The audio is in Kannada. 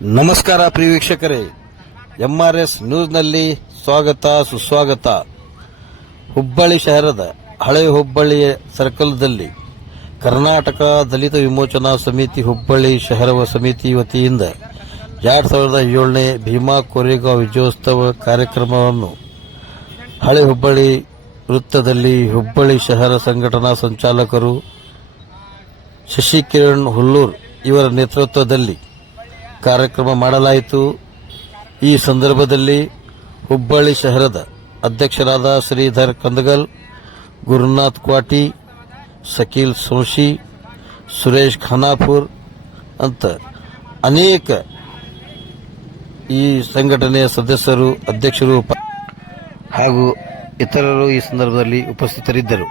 ನಮಸ್ಕಾರ ಪ್ರಿಯ ವೀಕ್ಷಕರೇ. ಎಸ್ ನ್ಯೂಸ್ನಲ್ಲಿ ಸ್ವಾಗತ, ಸುಸ್ವಾಗತ. ಹುಬ್ಬಳ್ಳಿ ಶಹರದ ಹಳೆ ಹುಬ್ಬಳ್ಳಿಯ ಸರ್ಕಲ್ದಲ್ಲಿ ಕರ್ನಾಟಕ ದಲಿತ ವಿಮೋಚನಾ ಸಮಿತಿ ಹುಬ್ಬಳ್ಳಿ ಶಹರ ಸಮಿತಿ ವತಿಯಿಂದ ಎರಡು ಸಾವಿರದ ಏಳನೇ ಭೀಮಾ ಕೋರೆಗಾಂವ್ ವಿಜಯೋತ್ಸವ ಕಾರ್ಯಕ್ರಮವನ್ನು ಹಳೆ ಹುಬ್ಬಳ್ಳಿ ವೃತ್ತದಲ್ಲಿ ಹುಬ್ಬಳ್ಳಿ ಶಹರ ಸಂಘಟನಾ ಸಂಚಾಲಕರು ಶಶಿಕಿರಣ್ ಹುಲ್ಲೂರ್ ಇವರ ನೇತೃತ್ವದಲ್ಲಿ ಕಾರ್ಯಕ್ರಮ ಮಾಡಲಾಯಿತು. ಈ ಸಂದರ್ಭದಲ್ಲಿ ಹುಬ್ಬಳ್ಳಿ ಶಹರದ ಅಧ್ಯಕ್ಷರಾದ ಶ್ರೀಧರ್ ಕಂದಗಲ್, ಗುರುನಾಥ್ ಕ್ವಾಟಿ, ಸಕೀಲ್ ಸೋಶಿ, ಸುರೇಶ್ ಖಾನಾಪುರ್ ಅಂತ ಅನೇಕ ಈ ಸಂಘಟನೆಯ ಸದಸ್ಯರು, ಅಧ್ಯಕ್ಷರು ಹಾಗೂ ಇತರರು ಈ ಸಂದರ್ಭದಲ್ಲಿ ಉಪಸ್ಥಿತರಿದ್ದರು.